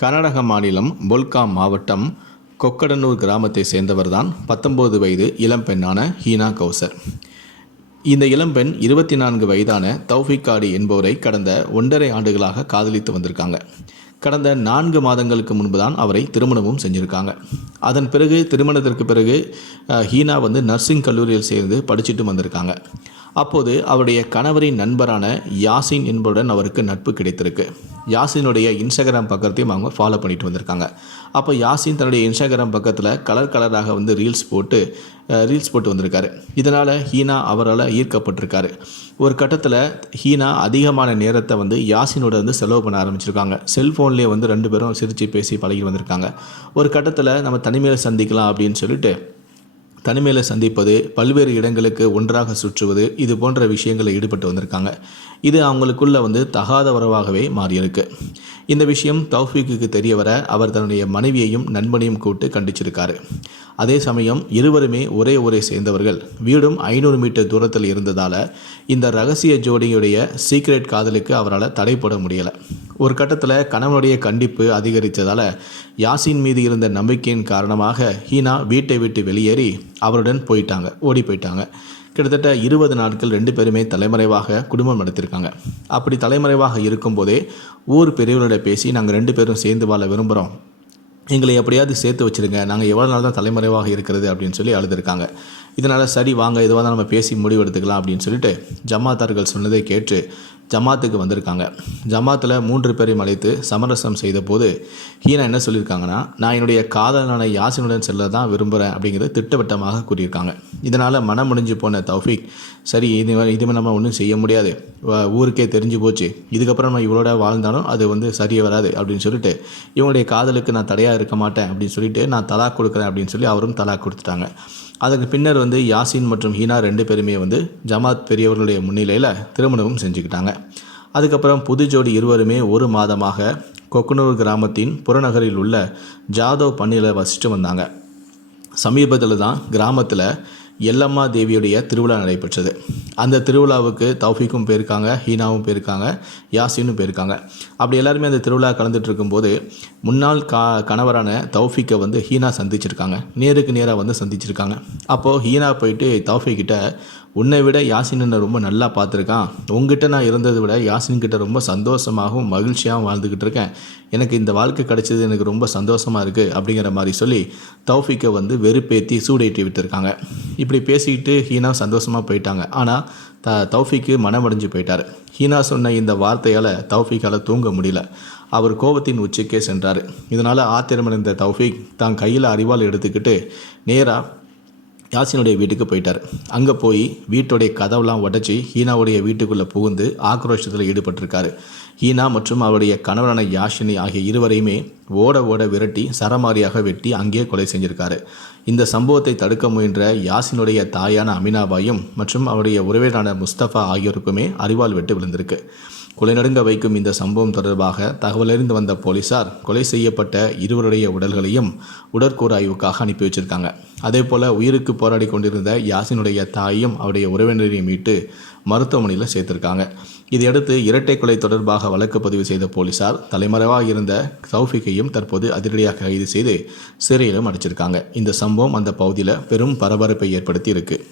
கர்நாடக மாநிலம் பொல்காம் மாவட்டம் கொக்கடனூர் கிராமத்தை சேர்ந்தவர்தான் பத்தொன்பது வயது இளம்பெண்ணான ஹீனா கௌசர். இந்த இளம்பெண் இருபத்தி நான்கு வயதான தௌஃபிகாடி என்பவரை கடந்த ஒன்றரை ஆண்டுகளாக காதலித்து வந்திருக்காங்க. கடந்த நான்கு மாதங்களுக்கு முன்பு தான் அவரை திருமணமும் செஞ்சுருக்காங்க. அதன் பிறகு திருமணத்திற்கு பிறகு ஹீனா வந்து நர்சிங் கல்லூரியில் சேர்ந்து படிச்சுட்டு வந்திருக்காங்க. அப்போது அவருடைய கணவரின் நண்பரான யாசின் என்பவருடன் அவருக்கு நட்பு கிடைத்திருக்கு. யாசினுடைய இன்ஸ்டாகிராம் பக்கத்தையும் அவங்க ஃபாலோ பண்ணிட்டு வந்திருக்காங்க. அப்போ யாசின் தன்னுடைய இன்ஸ்டாகிராம் பக்கத்தில் கலர் கலராக வந்து ரீல்ஸ் போட்டு ரீல்ஸ் போட்டு வந்திருக்காரு. இதனால் ஹீனா அவரால் ஈர்க்கப்பட்டிருக்காரு. ஒரு கட்டத்தில் ஹீனா அதிகமான நேரத்தை வந்து யாசினோட வந்து செலவு பண்ண ஆரம்பிச்சிருக்காங்க. செல்ஃபோன்லேயே வந்து ரெண்டு பேரும் சிரித்து பேசி பழகி வந்திருக்காங்க. ஒரு கட்டத்தில் நம்ம தனிமையில் சந்திக்கலாம் அப்படின்னு சொல்லிட்டு தனிமையில் சந்திப்பது பல்வேறு இடங்களுக்கு ஒன்றாக சுற்றுவது இது போன்ற விஷயங்களில் ஈடுபட்டு வந்திருக்காங்க. இது அவங்களுக்குள்ள வந்து தகாத உறவாகவே மாறியிருக்கு. இந்த விஷயம் தௌஃபீக்குக்கு தெரிய வர அவர் தன்னுடைய மனைவியையும் நண்பனையும் கூட்டு கண்டிச்சிருக்காரு. அதே சமயம் இருவருமே ஒரே ஊரை சேர்ந்தவர்கள். வீடும் ஐநூறு மீட்டர் தூரத்தில் இருந்ததால் இந்த ரகசிய ஜோடியுடைய சீக்ரெட் காதலுக்கு அவரால் தடைப்பட முடியலை. ஒரு கட்டத்தில் கணவனுடைய கண்டிப்பு அதிகரித்ததால் யாசின் மீது இருந்த நம்பிக்கையின் காரணமாக ஹீனா வீட்டை விட்டு வெளியேறி அவருடன் போயிட்டாங்க ஓடி போயிட்டாங்க. கிட்டத்தட்ட இருபது நாட்கள் ரெண்டு பேருமே தலைமறைவாக குடும்பம் நடத்தியிருக்காங்க அப்படி தலைமறைவாக இருக்கும்போதே ஊர் பெரியவர்களோட பேசி நாங்கள் ரெண்டு பேரும் சேர்ந்து வாழ விரும்புகிறோம் எங்களை எப்படியாவது சேர்த்து வச்சிருங்க நாங்கள் எவ்வளோ நாள் தான் தலைமறைவாக இருக்கிறது அப்படின்னு சொல்லி அழுதுருக்காங்க. இதனால் சரி வாங்க இதுவாக தான் நம்ம பேசி முடிவெடுத்துக்கலாம் அப்படின்னு சொல்லிட்டு ஜமாத்தார்கள் சொன்னதை கேட்டு ஜமாத்துக்கு வந்திருக்காங்க. ஜமாத்தில் மூன்று பேரையும் அழைத்து சமரசம் செய்த போது ஹீனா என்ன சொல்லியிருக்காங்கன்னா நான் என்னுடைய காதலனான யாசினுடன் செல்ல தான் விரும்புகிறேன் அப்படிங்கிறது திட்டவட்டமாக கூறியிருக்காங்க. இதனால் மனம் முடிஞ்சு போன தௌஃபிக் சரி இது இதுமே நம்ம ஒன்றும் செய்ய முடியாது. ஊருக்கே தெரிஞ்சு போச்சு. இதுக்கப்புறம் நம்ம இவளோட வாழ்ந்தாலும் அது வந்து சரியே வராது அப்படின்னு சொல்லிட்டு இவங்களுடைய காதலுக்கு நான் தடையாக இருக்க மாட்டேன் அப்படின்னு சொல்லிட்டு நான் தலாக் கொடுக்குறேன் அப்படின்னு சொல்லி அவரும் தலாக் கொடுத்துட்டாங்க. அதுக்கு பின்னர் வந்து யாசின் மற்றும் ஹீனா ரெண்டு பேருமே வந்து ஜமாத் பெரியவர்களுடைய முன்னிலையில் திருமணமும் செஞ்சுக்கிட்டாங்க. அதுக்கப்புறம் புது ஜோடி இருவருமே ஒரு மாதமாக கொக்குனூர் கிராமத்தின் புறநகரில் உள்ள ஜாதவ் பண்ணியில் வசித்து வந்தாங்க. சமீபத்தில் தான் கிராமத்தில் எல்லம்மா தேவியுடைய திருவிழா நடைபெற்றது. அந்த திருவிழாவுக்கு தௌஃபிக்கும் போயிருக்காங்க ஹீனாவும் போயிருக்காங்க யாசினும் போயிருக்காங்க. அப்படி எல்லாருமே அந்த திருவிழா கலந்துட்டு இருக்கும்போது முன்னாள் கா கணவரான தௌஃபிக்கை வந்து ஹீனா சந்திச்சிருக்காங்க. நேருக்கு நேராக வந்து சந்திச்சிருக்காங்க. அப்போது ஹீனா போயிட்டு தௌஃபிக்கிட்ட உன்னை விட யாசின் என்னை ரொம்ப நல்லா பார்த்துருக்கான். உங்ககிட்ட நான் இருந்ததை விட யாசின் கிட்ட ரொம்ப சந்தோஷமாகவும் மகிழ்ச்சியாகவும் வாழ்ந்துக்கிட்டு இருக்கேன். எனக்கு இந்த வாழ்க்கை கிடைச்சது எனக்கு ரொம்ப சந்தோஷமாக இருக்குது அப்படிங்கிற மாதிரி சொல்லி தௌஃபிக்கை வந்து வெறுப்பேற்றி சூடேற்றி விட்டுருக்காங்க. இப்படி பேசிக்கிட்டு ஹீனா சந்தோஷமாக போயிட்டாங்க. ஆனால் த தௌஃபிக்கு மனமடைஞ்சு போயிட்டார். ஹீனா சொன்ன இந்த வார்த்தையால் தௌஃபிக்கால் தூங்க முடியல. அவர் கோபத்தின் உச்சிக்கே சென்றார். இதனால் ஆத்திரமடைந்த தௌஃபிக் தான் கையில் அறிவால் எடுத்துக்கிட்டு நேராக யாசினுடைய வீட்டுக்கு போயிட்டார். அங்கே போய் வீட்டுடைய கதவுலாம் உடச்சி ஹீனாவுடைய வீட்டுக்குள்ளே புகுந்து ஆக்ரோஷத்தில் ஈடுபட்டிருக்காரு. ஹீனா மற்றும் அவருடைய கணவரான யாஷினி ஆகிய இருவரையுமே ஓட ஓட விரட்டி சரமாரியாக வெட்டி அங்கேயே கொலை செஞ்சிருக்காரு. இந்த சம்பவத்தை தடுக்க முயன்ற யாசினுடைய தாயான அமினாபாயும் மற்றும் அவருடைய உறவினரான முஸ்தபா ஆகியோருக்குமே அறிவால் வெட்டு விழுந்திருக்கு. குலைநடுங்க வைக்கும் இந்த சம்பவம் தொடர்பாக தகவலறிந்து வந்த போலீசார் கொலை செய்யப்பட்ட இருவருடைய உடல்களையும் உடற்கூறாய்வுக்காக அனுப்பி வச்சிருக்காங்க. அதே போல் உயிருக்கு போராடி கொண்டிருந்த யாசினுடைய தாயையும் அவருடைய உறவினரையும் மீட்டு மருத்துவமனையில் சேர்த்திருக்காங்க. இதையடுத்து இரட்டை கொலை தொடர்பாக வழக்கு பதிவு செய்த போலீசார் தலைமறைவாக இருந்த சௌஃபிக்கையும் தற்போது அதிரடியாக கைது செய்து சிறையிலும் அடைச்சிருக்காங்க. இந்த சம்பவம் அந்த பகுதியில் பெரும் பரபரப்பை ஏற்படுத்தி இருக்குது